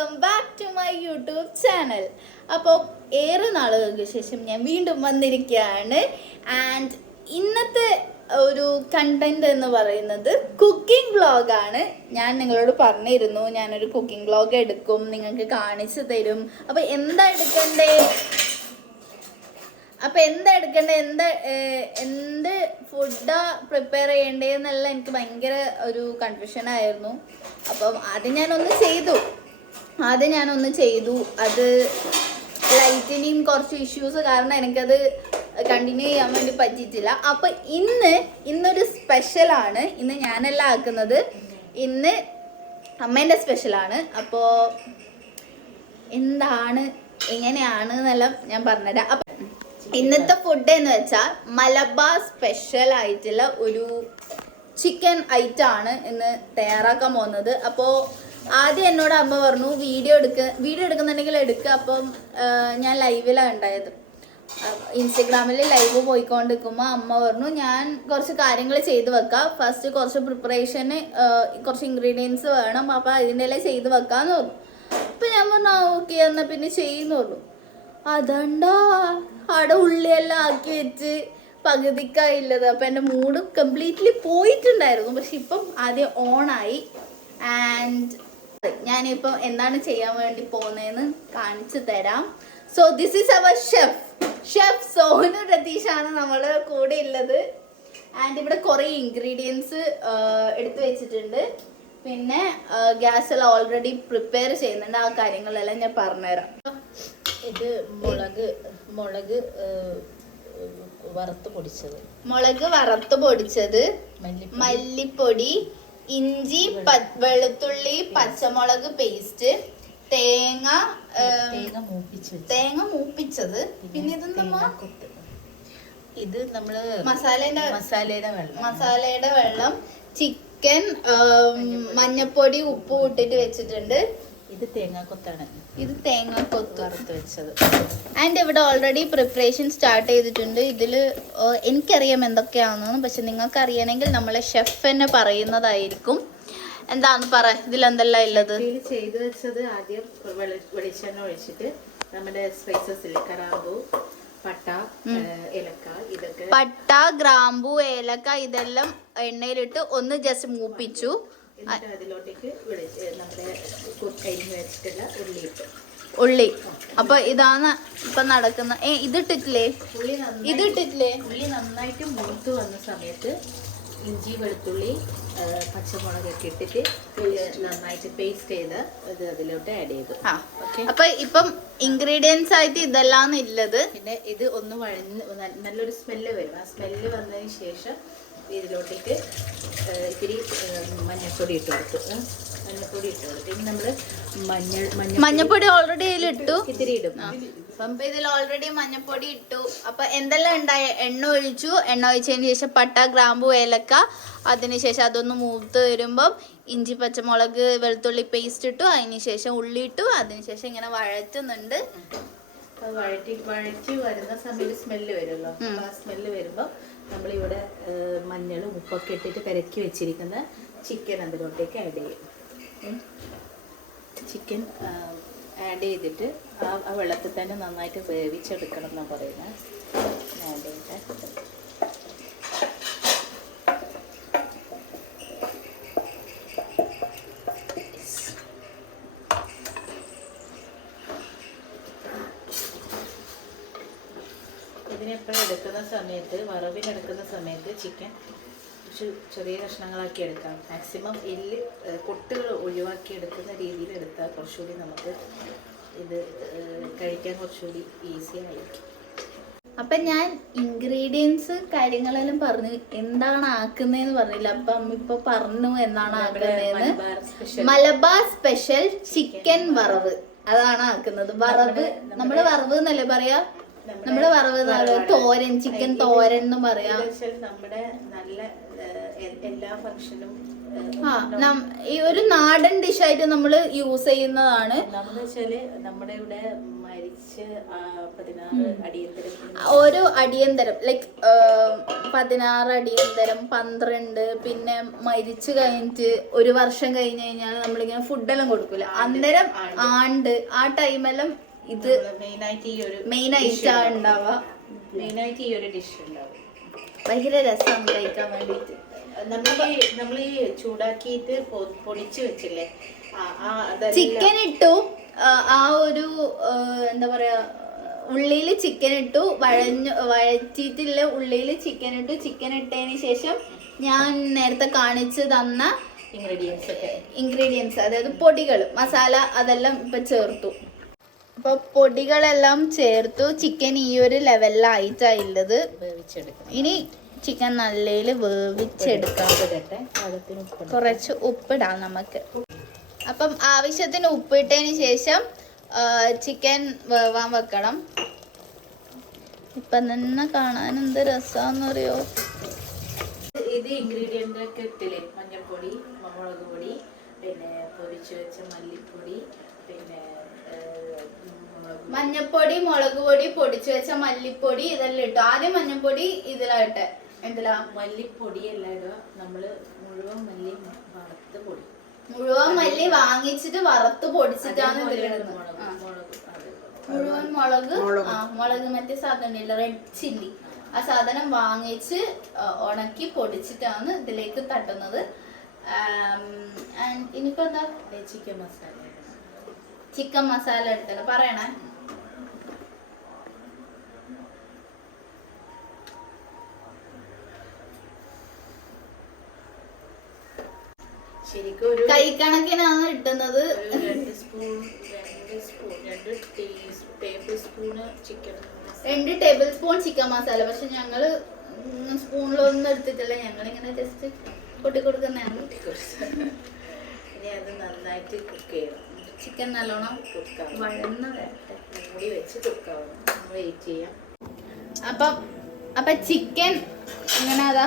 Welcome back to my YouTube channel. അപ്പോൾ ഏറെ നാളുകൾക്ക് ശേഷം ഞാൻ വീണ്ടും വന്നിരിക്കുകയാണ്. ആൻഡ് ഇന്നത്തെ ഒരു കണ്ടന്റ് എന്ന് പറയുന്നത് കുക്കിംഗ് വ്ളോഗാണ്. ഞാൻ നിങ്ങളോട് പറഞ്ഞിരുന്നു ഞാനൊരു കുക്കിംഗ് വ്ളോഗ് എടുക്കും, നിങ്ങൾക്ക് കാണിച്ചു തരും. അപ്പോൾ എന്താ എടുക്കണ്ടേ എന്ത് ഫുഡാ പ്രിപ്പയർ ചെയ്യേണ്ടതെന്നുള്ള എനിക്ക് ഭയങ്കര ഒരു കൺഫ്യൂഷൻ ആയിരുന്നു. അപ്പം ആദ്യം ഞാനൊന്ന് ചെയ്തു. അത് ലൈറ്റിനെയും കുറച്ച് ഇഷ്യൂസ് കാരണം എനിക്കത് കണ്ടിന്യൂ ചെയ്യാൻ വേണ്ടി പറ്റിയിട്ടില്ല. അപ്പൊ ഇന്നൊരു സ്പെഷ്യലാണ്. ഇന്ന് ഞാനല്ല ആക്കുന്നത്, ഇന്ന് അമ്മേൻ്റെ സ്പെഷ്യലാണ്. അപ്പോൾ എന്താണ് എങ്ങനെയാണ് എന്നെല്ലാം ഞാൻ പറഞ്ഞുതരാം. അപ്പം ഇന്നത്തെ ഫുഡ് എന്ന് വെച്ചാൽ മലബാർ സ്പെഷ്യൽ ആയിട്ടുള്ള ഒരു ചിക്കൻ ഐറ്റം ആണ് ഇന്ന് തയ്യാറാക്കാൻ പോകുന്നത്. അപ്പോൾ ആദ്യം എന്നോട് അമ്മ പറഞ്ഞു വീഡിയോ എടുക്കുന്നുണ്ടെങ്കിൽ എടുക്കുക. അപ്പം ഞാൻ ലൈവിലാണ് ഉണ്ടായത്. ഇൻസ്റ്റഗ്രാമിൽ ലൈവ് പോയിക്കൊണ്ടിരിക്കുമ്പോൾ അമ്മ പറഞ്ഞു ഞാൻ കുറച്ച് കാര്യങ്ങൾ ചെയ്ത് വെക്കാം, ഫസ്റ്റ് കുറച്ച് പ്രിപ്പറേഷന് കുറച്ച് ഇൻഗ്രീഡിയൻസ് വേണം, അപ്പം അതിൻ്റെ എല്ലാം ചെയ്ത് വെക്കാമെന്ന് പറഞ്ഞു. അപ്പം ഞാൻ പറഞ്ഞു ഓക്കെ എന്നാൽ പിന്നെ ചെയ്യുന്നു പറഞ്ഞു. അതണ്ടാ അവിടെ ഉള്ളിയെല്ലാം ആക്കി വെച്ച് പകുതിക്കായില്ലത്. അപ്പം എൻ്റെ മൂഡ് കംപ്ലീറ്റ്ലി പോയിട്ടുണ്ടായിരുന്നു. പക്ഷെ ഇപ്പം ആദ്യം ഓണായി. ആൻഡ് ഞാനിപ്പോൾ എന്താണ് ചെയ്യാൻ വേണ്ടി പോകുന്നതെന്ന് കാണിച്ചു തരാം. So this is our chef Sonu രതീഷാണ് നമ്മൾ കൂടെ ഉള്ളത്. ആൻഡ് ഇവിടെ കുറേ ഇൻഗ്രീഡിയൻസ് എടുത്തു വെച്ചിട്ടുണ്ട്. പിന്നെ ഗ്യാസെല്ലാം ഓൾറെഡി പ്രിപ്പയർ ചെയ്യുന്നുണ്ട്. ആ കാര്യങ്ങളെല്ലാം ഞാൻ പറഞ്ഞുതരാം. ഇത് മുളക് വറുത്ത് പൊടിച്ചത്, മല്ലിപ്പൊടി, ഇഞ്ചി, വെളുത്തുള്ളി, പച്ചമുളക് പേസ്റ്റ്, തേങ്ങ മൂപ്പിച്ചത്, പിന്നെ ഇത് നമ്മള് മസാലയുടെ വെള്ളം, ചിക്കൻ, മഞ്ഞപ്പൊടി, ഉപ്പ് ഇട്ടിട്ട് വെച്ചിട്ടുണ്ട്. ഇത് തേങ്ങാക്കൊത്താണ്. വറുത്ത് വെച്ചത്. ആൻഡ് ഇവിടെ ഓൾറെഡി പ്രിപ്പറേഷൻ സ്റ്റാർട്ട് ചെയ്തിട്ടുണ്ട്. ഇതിൽ എനിക്കറിയാം എന്തൊക്കെയാണെന്ന്, പക്ഷെ നിങ്ങൾക്ക് അറിയണമെങ്കിൽ നമ്മളെ ഷെഫ് തന്നെ പറയുന്നതായിരിക്കും. എന്താന്ന് പറ, ഇതിലെന്തെല്ലാം ഉള്ളത്? ചെയ്തു വെച്ചത് ആദ്യം വെളിച്ചെണ്ണ ഒഴിച്ചിട്ട് നമ്മുടെ സ്പൈസസ് ഇല്ലേ, കറാമ്പൂ, പട്ട, ഏലക്ക, ഇതൊക്കെ ഗ്രാമ്പൂ, ഏലക്ക ഇതെല്ലാം എണ്ണയിലിട്ട് ഒന്ന് ജസ്റ്റ് മൂപ്പിച്ചു. അതിലോട്ടേക്ക് നമ്മുടെ അരിഞ്ഞ് വെച്ചിട്ടുള്ള ഉള്ളി. അപ്പൊ ഇതാണ് ഇപ്പൊ നടക്കുന്ന. ഇതിട്ടിട്ടില്ലേ? ഉള്ളി നന്നായിട്ട് മൂത്ത് വന്ന സമയത്ത് ഇഞ്ചി, വെളുത്തുള്ളി, പച്ചമുളകൊക്കെ ഇട്ടിട്ട് നന്നായിട്ട് പേസ്റ്റ് ചെയ്ത് ഇത് അതിലോട്ട് ആഡ് ചെയ്തു. അപ്പൊ ഇപ്പം ഇൻഗ്രീഡിയൻസ് ആയിട്ട് ഇതെല്ലാം ഉള്ളത്. പിന്നെ ഇത് ഒന്ന് വഴന്ന് നല്ലൊരു സ്മെല്ല് വരും. ആ സ്മെല്ല് വന്നതിന് ശേഷം ഇതിലോട്ടേക്ക് ഇത്തിരി മഞ്ഞൾപ്പൊടി ഇട്ട് കൊടുത്തു. ഇനി നമ്മള് മഞ്ഞൾപ്പൊടി ഓൾറെഡി ഇതിലിട്ടു, ഇത്തിരി ഇടും. അപ്പം ഇതിൽ ഓൾറെഡി മഞ്ഞൾപ്പൊടി ഇട്ടു. അപ്പൊ എന്തെല്ലാം ഉണ്ടായ എണ്ണ ഒഴിച്ചതിന് ശേഷം പട്ട, ഗ്രാമ്പു, ഏലക്ക, അതിനുശേഷം അതൊന്ന് മൂത്ത് വരുമ്പം ഇഞ്ചി, പച്ചമുളക്, വെളുത്തുള്ളി പേസ്റ്റ് ഇട്ടു. അതിനുശേഷം ഉള്ളി ഇട്ടു. അതിനുശേഷം ഇങ്ങനെ വഴറ്റുന്നുണ്ട്. വഴറ്റി വരുന്ന സമയത്ത് സ്മെല്ല് വരുമല്ലോ. ആ സ്മെല്ല് വരുമ്പോൾ നമ്മളിവിടെ മഞ്ഞളും ഉപ്പൊക്കെ ഇട്ടിട്ട് പെരക്കി വെച്ചിരിക്കുന്ന ചിക്കൻ അതിലോട്ടേക്ക് ആഡ് ചെയ്യും. ചിക്കൻ ആഡ് ചെയ്തിട്ട് ആ വെള്ളത്തിൽ തന്നെ നന്നായിട്ട് വേവിച്ചെടുക്കണം എന്നാണ് പറയുന്നത്. ആഡ് ചെയ്തിട്ട് ഇതിനെപ്പോഴും വറവിനെടുക്കുന്ന സമയത്ത് ചിക്കൻ ചെറിയ കഷ്ണങ്ങളാക്കി എടുക്കാം. മാക്സിമം പൊട്ടുകൾ ഒഴിവാക്കി എടുക്കുന്ന രീതിയിൽ എടുത്താൽ കുറച്ചുകൂടി നമുക്ക് ഇത് കഴിക്കാൻ കുറച്ചുകൂടി ഈസി ആയിരിക്കും. അപ്പൊ ഞാൻ ഇൻഗ്രീഡിയൻസ് കാര്യങ്ങളെല്ലാം പറഞ്ഞു, എന്താണ് ആക്കുന്നതെന്ന് പറഞ്ഞില്ല. അപ്പൊ അമ്മ ഇപ്പൊ പറഞ്ഞു എന്താണ് ആക്കുന്നതെന്ന്. മലബാർ സ്പെഷ്യൽ ചിക്കൻ വറവ്, അതാണ് ആക്കുന്നത്. നമ്മള് വറവ് എന്നല്ലേ പറയാ? നമ്മള് വറവ് തോരൻ, ചിക്കൻ തോരൻ എന്ന് പറയാം. നമ്മുടെ നല്ല എല്ലാ ഫംഗ്ഷനും ഈ ഒരു നാടൻ ഡിഷായിട്ട് നമ്മൾ യൂസ് ചെയ്യുന്നതാണ്. ഒന്നാമെന്ന് വെച്ചാല് നമ്മുടെ ഇവിടെ മരിച്ച് 16 അടിയന്തരം, ഓരോ അടിയന്തരം ലൈക്ക് 16 അടിയന്തരം, 12, പിന്നെ മരിച്ചു കഴിഞ്ഞിട്ട് 1 വർഷം കഴിഞ്ഞ് കഴിഞ്ഞാൽ നമ്മളിങ്ങനെ ഫുഡെല്ലാം കൊടുക്കൂല, അന്നേരം ആണ്ട് ആ ടൈമെല്ലാം ഇത് മെയിനായിട്ട് ഉണ്ടാവുക. മെയിനായിട്ട് ഈ ഒരു ഡിഷ് ഉണ്ടാവും. ഭയങ്കര രസമാണ് കഴിക്കാൻ വേണ്ടിയിട്ട്. നമ്മൾ ഈ ചൂടാക്കിയിട്ട് പൊടിച്ചു വെച്ചില്ലേ, ചിക്കൻ ഇട്ടു, ആ ഒരു എന്താ പറയാ, ഉള്ളില് ചിക്കൻ ഇട്ടു, വഴറ്റിയിട്ടില്ല, ഉള്ളില് ചിക്കൻ ഇട്ടു. ചിക്കൻ ഇട്ടതിന് ശേഷം ഞാൻ നേരത്തെ കാണിച്ചു തന്ന ഇൻഗ്രീഡിയൻസ്, അതായത് പൊടികൾ, മസാല, അതെല്ലാം ഇപ്പൊ ചേർത്തു. അപ്പൊ പൊടികളെല്ലാം ചേർത്തു. ചിക്കൻ ഈ ഒരു ലെവലിലായിട്ടാണുള്ളത്. ഇനി ചിക്കൻ നല്ലതിൽ വേവിച്ചെടുക്കാം. കുറച്ച് ഉപ്പിടാം നമുക്ക്. അപ്പം ആവശ്യത്തിന് ഉപ്പിട്ടതിന് ശേഷം ചിക്കൻ വേവാൻ വെക്കണം. ഇപ്പം തന്നെ കാണാൻ എന്ത് രസാന്നറിയോ. ഇത് ഇൻഗ്രീഡിയൻ്റ് ഒക്കെ ഇട്ടില്ലേ, മഞ്ഞൾപ്പൊടി, മുളക് പൊടി, പിന്നെ പൊരിച്ചു വെച്ച മല്ലിപ്പൊടി, പിന്നെ മഞ്ഞപ്പൊടി, മുളക് പൊടി, പൊടിച്ചു വെച്ച മല്ലിപ്പൊടി, ഇതെല്ലാം ഇട്ടു. ആദ്യം മഞ്ഞപ്പൊടി ഇതിലാട്ടെ, എന്തിലാ മല്ലിപ്പൊടി എല്ലാം ഇടുക. നമ്മള് മുഴുവൻ മല്ലി വറുത്ത് പൊടി, മുഴുവൻ മല്ലി വാങ്ങിച്ചിട്ട് വറുത്ത് പൊടിച്ചിട്ടാണ് ഇതിലിടുന്നത്. മുഴുവൻ മുളക് മറ്റേ സാധനം ഇല്ല, റെഡ് ചില്ലി, ആ സാധനം വാങ്ങിച്ച് ഉണക്കി പൊടിച്ചിട്ടാണ് ഇതിലേക്ക് തട്ടുന്നത്. ഇനിയിപ്പോ എന്താ, ചിക്കൻ മസാല എടുത്തത് പറയണേ. കൈക്കണക്കിനാണ് ഇട്ടുന്നത്. 2 ടേബിൾ സ്പൂൺ ചിക്കൻ മസാല. പക്ഷെ ഞങ്ങള് സ്പൂണിലൊന്നും എടുത്തിട്ടില്ല, ഞങ്ങളിങ്ങനെ ജസ്റ്റ് കൊട്ടി കൊടുക്കുന്നതാണ്. അത് നന്നായിട്ട് കുക്ക് ചെയ്യണം. ചിക്കൻ നല്ലോണം വഴന്ന് മൂടി വെച്ച് കുക്കാവണം. വെയിറ്റ് ചെയ്യാം. അപ്പൊ ചിക്കൻ ഇങ്ങനെ അതാ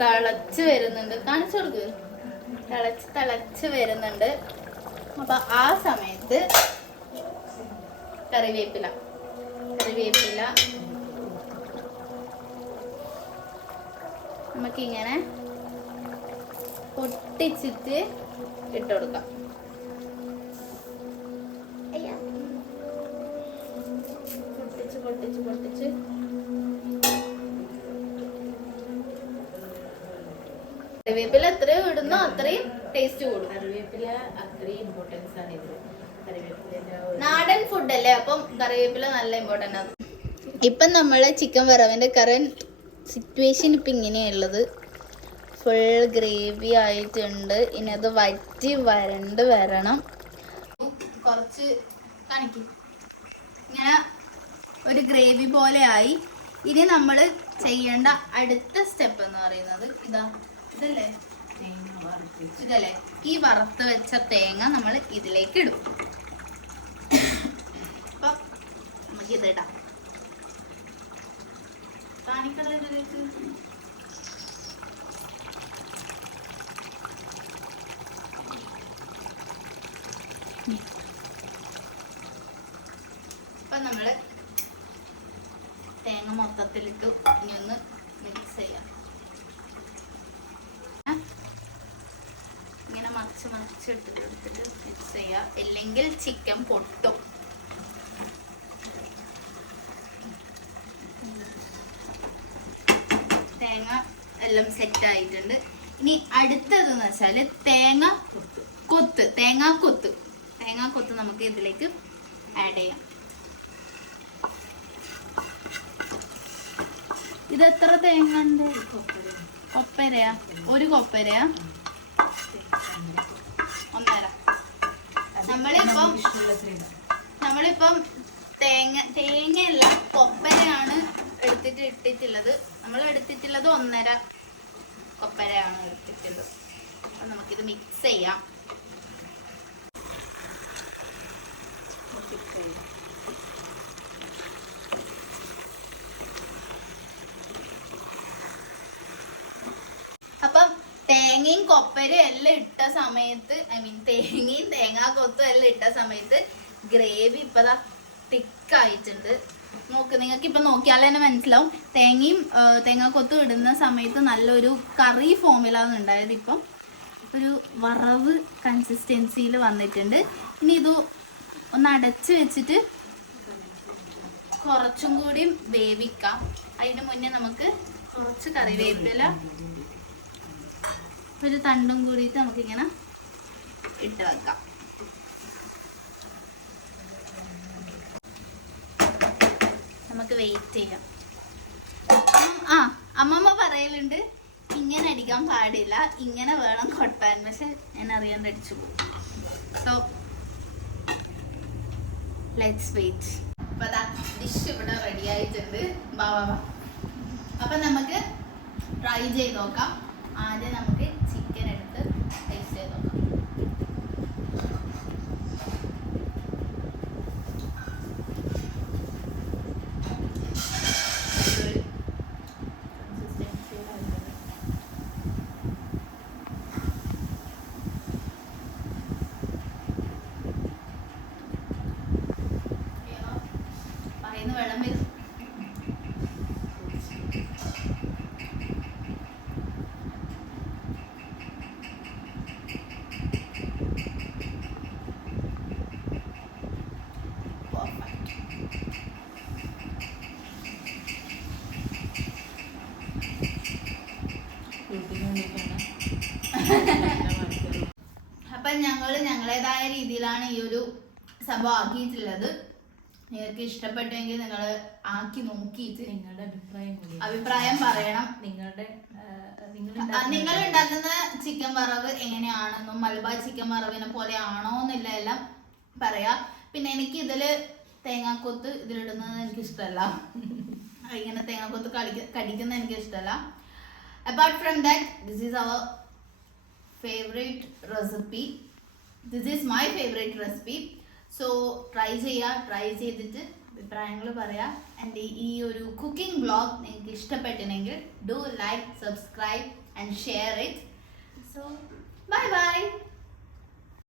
തിളച്ച് വരുന്നുണ്ട്. കാണിച്ചു കൊടുക്ക്. തിളച്ച് വരുന്നുണ്ട്. അപ്പൊ ആ സമയത്ത് കറിവേപ്പില നമുക്കിങ്ങനെ പൊട്ടിച്ചിട്ട് ഇട്ടുകൊടുക്കാം. പൊട്ടിച്ച് കറിവേപ്പില എത്രയും ഇടുന്നോ അത്രയും ടേസ്റ്റ് കൂടും. കറിവേപ്പില അത്രയും ഇമ്പോർട്ടൻസ് ആണ് ഇതിൽ. നാടൻ ഫുഡ് അല്ലേ, അപ്പം കറിവേപ്പില നല്ല ഇമ്പോർട്ടൻ്റ് ആണ്. ഇപ്പം നമ്മളെ ചിക്കൻ വറവിൻ്റെ കറന്റ് സിറ്റുവേഷൻ ഇപ്പം ഇങ്ങനെയുള്ളത്. ഫുൾ ഗ്രേവി ആയിട്ടുണ്ട്. ഇനി അത് വറ്റി വരണ്ട് വരണം. കുറച്ച് കാണിക്കും, ഇങ്ങനെ ഒരു ഗ്രേവി പോലെ ആയി. ഇനി നമ്മൾ ചെയ്യേണ്ട അടുത്ത സ്റ്റെപ്പ് എന്ന് പറയുന്നത് ഇതല്ലേ, ഈ വറുത്ത് വെച്ച തേങ്ങ നമ്മൾ ഇതിലേക്ക് ഇടും. അപ്പൊ നമുക്കിതിടാം. കാണിക്കണ ഇതിലേക്ക് ഇപ്പൊ നമ്മള് തേങ്ങ മൊത്തത്തിലിട്ടു. ഇനി ഒന്ന് മിക്സ് ചെയ്യാം. ഇങ്ങനെ മറിച്ചിട്ട് എടുത്തിട്ട് മിക്സ് ചെയ്യാം, ഇല്ലെങ്കിൽ ചിക്കൻ പൊട്ടും. തേങ്ങ എല്ലാം സെറ്റ് ആയിട്ടുണ്ട്. ഇനി അടുത്തതെന്ന് വെച്ചാല് തേങ്ങാക്കൊത്ത് നമുക്ക് ഇതിലേക്ക് ആഡ് ചെയ്യാം. ഇത് എത്ര തേങ്ങ ഉണ്ട്? കൊപ്പരയാ? ഒരു കൊപ്പരയാ? 1.5. നമ്മളിപ്പം തേങ്ങയല്ല കൊപ്പരയാണ് ഇട്ടിട്ടുള്ളത്. നമ്മൾ എടുത്തിട്ടുള്ളത് 1.5 കൊപ്പരയാണ് എടുത്തിട്ടുള്ളത്. അപ്പം നമുക്കിത് മിക്സ് ചെയ്യാം. അപ്പം തേങ്ങ തേങ്ങയും കൊപ്പരയും എല്ലാം ഇട്ട സമയത്ത് തേങ്ങയും തേങ്ങാക്കൊത്തും എല്ലാം ഇട്ട സമയത്ത് ഗ്രേവി ഇപ്പതാ തിക്കായിട്ടുണ്ട്. നോക്ക്, നിങ്ങൾക്ക് ഇപ്പൊ നോക്കിയാൽ തന്നെ മനസ്സിലാവും. തേങ്ങയും തേങ്ങാക്കൊത്തും ഇടുന്ന സമയത്ത് നല്ലൊരു കറി ഫോമിലാണ് ഉണ്ടായത്. ഇപ്പം ഒരു വറവ് കൺസിസ്റ്റൻസിയിൽ വന്നിട്ടുണ്ട്. ഇനി ഇത് ഒന്ന് അടച്ച് വെച്ചിട്ട് കുറച്ചും കൂടി വേവിക്കാം. അതിന് മുന്നേ നമുക്ക് കുറച്ച് കറിവേപ്പില ഒരു തണ്ടും കൂടിയിട്ട് നമുക്കിങ്ങനെ ഇട്ട് വെക്കാം. നമുക്ക് വെയിറ്റ് ചെയ്യാം. അമ്മമ്മ പറയലുണ്ട് ഇങ്ങനെ അടിക്കാൻ പാടില്ല, ഇങ്ങനെ വേണം കൊട്ടാൻ. പക്ഷെ ഞാൻ അറിയാണ്ട് അടിച്ചു പോകും. So let's wait. അപ്പൊ ഡിഷ് ഇവിടെ റെഡി ആയിട്ടുണ്ട്. അപ്പൊ നമുക്ക് ട്രൈ ചെയ്ത് നോക്കാം. ആദ്യം നമുക്ക് ചിക്കൻ എടുത്ത് ടേസ്റ്റ് ചെയ്ത് നോക്കാം. പറയുന്ന വെള്ളം വരും. അപ്പൊ ഞങ്ങളേതായ രീതിയിലാണ് ഈ ഒരു സംഭവം ആക്കിയിട്ടുള്ളത്. നിങ്ങൾക്ക് ഇഷ്ടപ്പെട്ടെങ്കിൽ നിങ്ങൾ ആക്കി നോക്കിയിട്ട് നിങ്ങളുടെ അഭിപ്രായം പറയണം. നിങ്ങൾ ഉണ്ടാക്കുന്ന ചിക്കൻ വറവ് എങ്ങനെയാണെന്നും മലബാർ ചിക്കൻ വറവിനെ പോലെ ആണോ എന്നില്ല എല്ലാം പറയാ. പിന്നെ എനിക്ക് ഇതില് തേങ്ങാക്കൊത്ത് ഇതിലിടുന്നത് എനിക്ക് ഇഷ്ടമല്ല. ഇങ്ങനെ തേങ്ങാക്കൊത്ത് കടിക്കുന്നത് എനിക്ക് ഇഷ്ടമല്ല. Apart from that, this is our favorite recipe. This is my favorite recipe. So try ചെയ്തിട്ട് അഭിപ്രായങ്ങൾ പറയാ. എൻ്റെ ഈ ഒരു കുക്കിംഗ് വ്ളോഗ് നിങ്ങൾക്ക് ഇഷ്ടപ്പെട്ടിനെങ്കിൽ do like, subscribe and share it. So bye bye.